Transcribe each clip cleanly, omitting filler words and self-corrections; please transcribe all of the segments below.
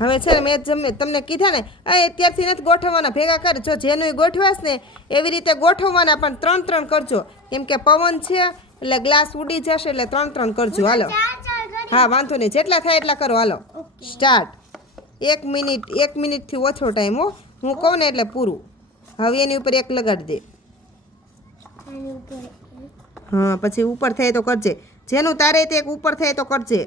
હવે છે ને મેં તમને કીધા ને અત્યારથી નથી ગોઠવવાના, ભેગા કર. જો જેનું ગોઠવાશ ને એવી રીતે ગોઠવવાના, પણ 3-3 કરજો, કેમ કે પવન છે એટલે ગ્લાસ ઉડી જશે, એટલે 3-3 કરજો. હાલો, હા વાંધો નહીં, જેટલા થાય એટલા કરો. હાલો સ્ટાર્ટ. 1 મિનિટથી ઓછો ટાઈમ હો, હું કહું ને એટલે પૂરું. હવે એની ઉપર 1 લગાડી દે. હા, પછી ઉપર થાય તો કરજે. જેનું તારે તે એક ઉપર થાય તો કરજે.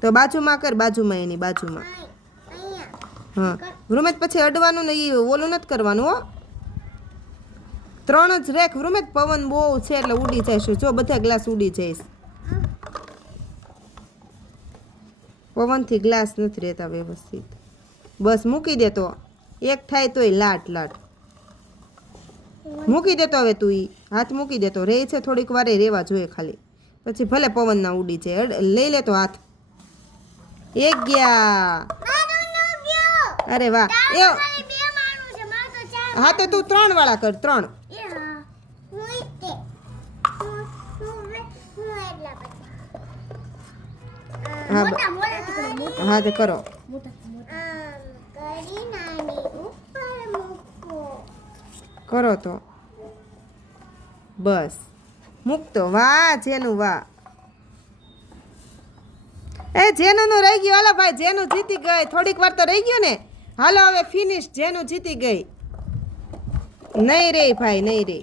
તો બાજુમાં કર, બાજુમાં, એની બાજુમાં. હા વૃમેશ, પછી અડવાનું ને એ ઓલું નથી કરવાનું હો. 3 જ રેખ વૃમેશ, પવન બહુ છે એટલે ઉડી જશે. જો બધા ગ્લાસ ઉડી જઈશ. પવનથી ગ્લાસ નથી રહેતા વ્યવસ્થિત. બસ મૂકી દે. તો એક થાય તોય લાટ મૂકી દેતો. હવે તું હાથ મૂકી દેતો. રહે છે થોડીક વારે રહેવા જોઈએ ખાલી, પછી ભલે પવન ના ઉડી જાય. લઈ લે તો હાથ. 1 ગયા. અરે વાહ. હા તો તું 3 વાળા કર. 3. હા તો કરો. કરો તો બસ મૂકતો. વાહ જેનું, વાહ. જેનું નું રહી ગયું. હાલો ભાઈ, જેનું જીતી ગઈ. થોડીક વાર તો રહી ગયું ને. હાલો હવે ફિનિશ. જેનું જીતી ગઈ. નહીં રે ભાઈ, નહીં રે.